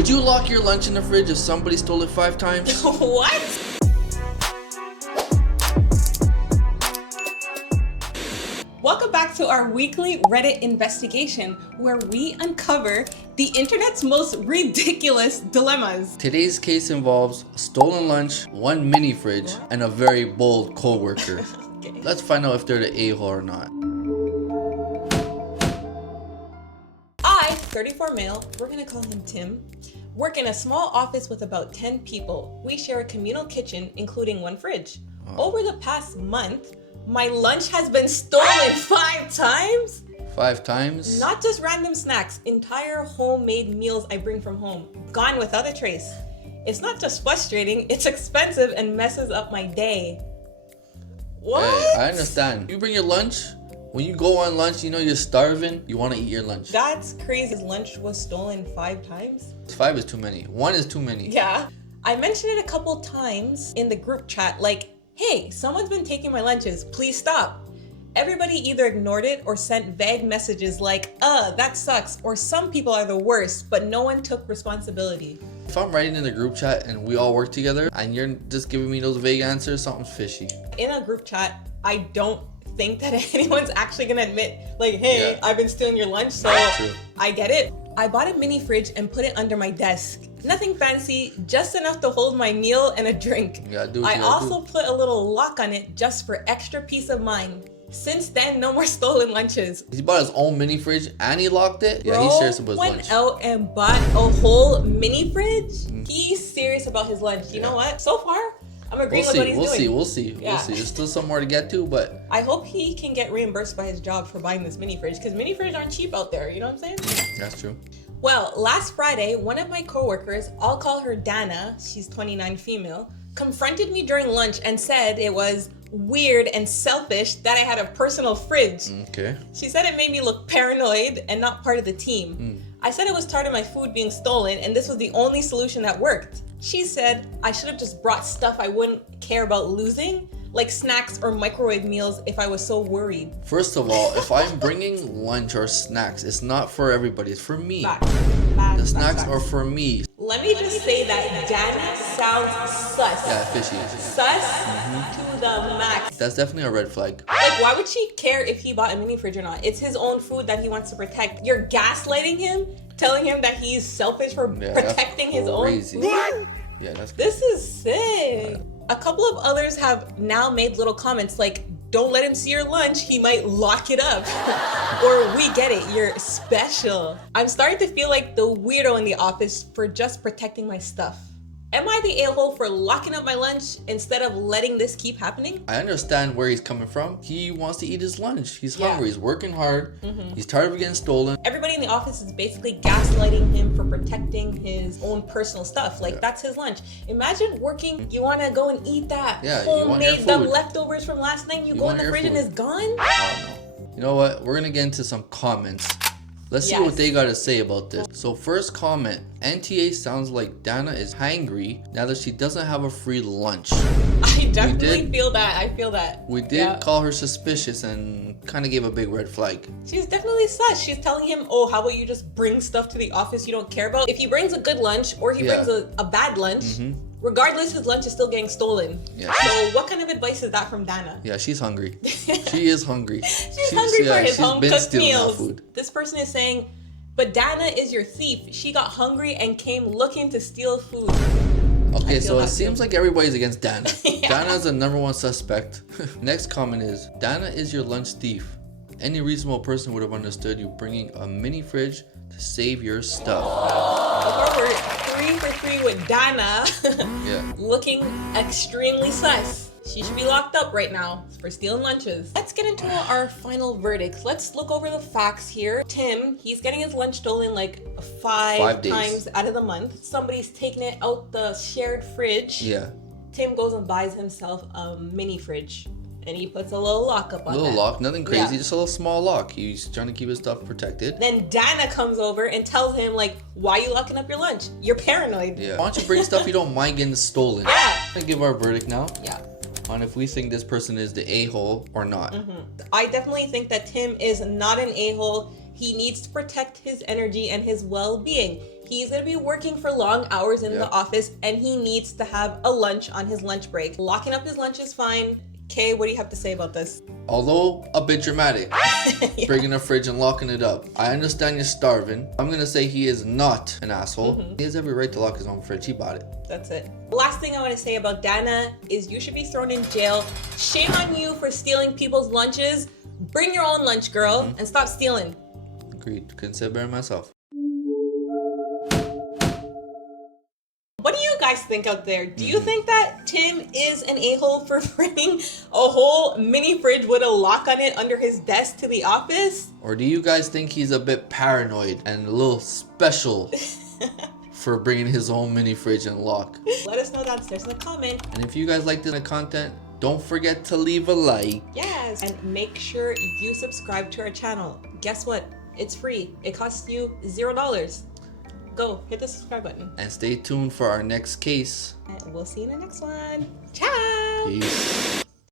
Would you lock your lunch in the fridge if somebody stole it 5 times? What? Welcome back to our weekly Reddit investigation, where we uncover the internet's most ridiculous dilemmas. Today's case involves a stolen lunch, 1 mini fridge, and a very bold coworker. Okay. Let's find out if they're the a-hole or not. 34 male, we're gonna call him Tim, work in a small office with about 10 people. We share a communal kitchen, including 1 fridge. Over the past month, my lunch has been stolen 5 times. 5 times? Not just random snacks, entire homemade meals I bring from home, gone without a trace. It's not just frustrating, it's expensive and messes up my day. What? Hey, I understand. You bring your lunch. When you go on lunch, you know you're starving, you want to eat your lunch. That's crazy. His lunch was stolen 5 times? 5 is too many. 1 is too many. Yeah. I mentioned it a couple times in the group chat, like, hey, someone's been taking my lunches, please stop. Everybody either ignored it or sent vague messages like, that sucks, or some people are the worst, but no one took responsibility. If I'm writing in the group chat and we all work together and you're just giving me those vague answers, something's fishy. In a group chat, I don't think that anyone's actually gonna admit, like, hey, I've been stealing your lunch, so I get it. I bought a mini fridge and put it under my desk. Nothing fancy, just enough to hold my meal and a drink. I also put a little lock on it just for extra peace of mind. Since then, no more stolen lunches. He bought his own mini fridge and he locked it? Yeah, he's serious about his lunch. Went out and bought a whole mini fridge? He's serious about his lunch. You know what? So far, I'm agreeing with what he's doing. We'll see. There's still some more to get to, but I hope he can get reimbursed by his job for buying this mini fridge, because mini fridges aren't cheap out there, you know what I'm saying? That's true. Well, last Friday, one of my coworkers, I'll call her Dana, she's 29 female, confronted me during lunch and said it was weird and selfish that I had a personal fridge. Okay. She said it made me look paranoid and not part of the team. I said it was tired of my food being stolen and this was the only solution that worked. She said I should have just brought stuff I wouldn't care about losing, like snacks or microwave meals if I was so worried. First of all, if I'm bringing lunch or snacks, it's not for everybody, it's for me. The snacks are for me. Let me just say that Dana sounds sus. Yeah, fishy. Sus to the max. That's definitely a red flag. Like, why would she care if he bought a mini fridge or not? It's his own food that he wants to protect. You're gaslighting him, telling him that he's selfish for protecting his own food. Yeah, that's crazy. This is sick. A couple of others have now made little comments like, don't let him see your lunch, he might lock it up. Or, we get it, you're special. I'm starting to feel like the weirdo in the office for just protecting my stuff. Am I the a-hole for locking up my lunch instead of letting this keep happening? I understand where he's coming from. He wants to eat his lunch. He's hungry. He's working hard. He's tired of getting stolen. Everybody in the office is basically gaslighting him for protecting his own personal stuff. Like, that's his lunch. Imagine working, you want to go and eat that homemade, the leftovers from last night, you go in the fridge and it's gone? Oh, no. You know what? We're going to get into some comments. Let's see what they got to say about this. So first comment, NTA sounds like Dana is hangry now that she doesn't have a free lunch. I definitely feel that. I feel that. We did call her suspicious and kind of gave a big red flag. She's definitely sus. She's telling him, oh, how about you just bring stuff to the office you don't care about? If he brings a good lunch or he brings a bad lunch, regardless, his lunch is still getting stolen. Yeah. So what kind of advice is that from Dana? Yeah, she's hungry. She is hungry. she's hungry for his home-cooked meals. Food. This person is saying, but Dana is your thief. She got hungry and came looking to steal food. Okay, so it seems like everybody's against Dana. Dana's the #1 suspect. Next comment is, Dana is your lunch thief. Any reasonable person would have understood you bringing a mini fridge to save your stuff. We're 3 for 3 with Dana. Looking extremely sus. She should be locked up right now for stealing lunches. Let's get into our final verdicts. Let's look over the facts here. Tim, he's getting his lunch stolen like 5 times out of the month. Somebody's taking it out the shared fridge. Yeah. Tim goes and buys himself a mini fridge. And he puts a little lock up on it. A little lock, nothing crazy, just a little small lock. He's trying to keep his stuff protected. Then Dana comes over and tells him, like, why are you locking up your lunch? You're paranoid. Yeah. Why don't you bring stuff you don't mind getting stolen? Yeah. I'm gonna give our verdict now. Yeah. On if we think this person is the a-hole or not. I definitely think that Tim is not an a-hole. He needs to protect his energy and his well-being. He's gonna be working for long hours in the office, and he needs to have a lunch on his lunch break. Locking up his lunch is fine. Kay, what do you have to say about this? Although a bit dramatic, bringing a fridge and locking it up. I understand you're starving. I'm gonna say he is not an asshole. He has every right to lock his own fridge. He bought it. That's it. The last thing I want to say about Dana is you should be thrown in jail. Shame on you for stealing people's lunches. Bring your own lunch, girl, and stop stealing. Agreed. Couldn't say it better myself. What do you guys think out there? Do you think that Tim is an a-hole for bringing a whole mini fridge with a lock on it under his desk to the office? Or do you guys think he's a bit paranoid and a little special for bringing his own mini fridge and lock? Let us know downstairs in the comment. And if you guys liked the content, don't forget to leave a like. Yes, and make sure you subscribe to our channel. Guess what? It's free. It costs you $0. Go hit the subscribe button. And stay tuned for our next case. And we'll see you in the next one. Ciao! Peace.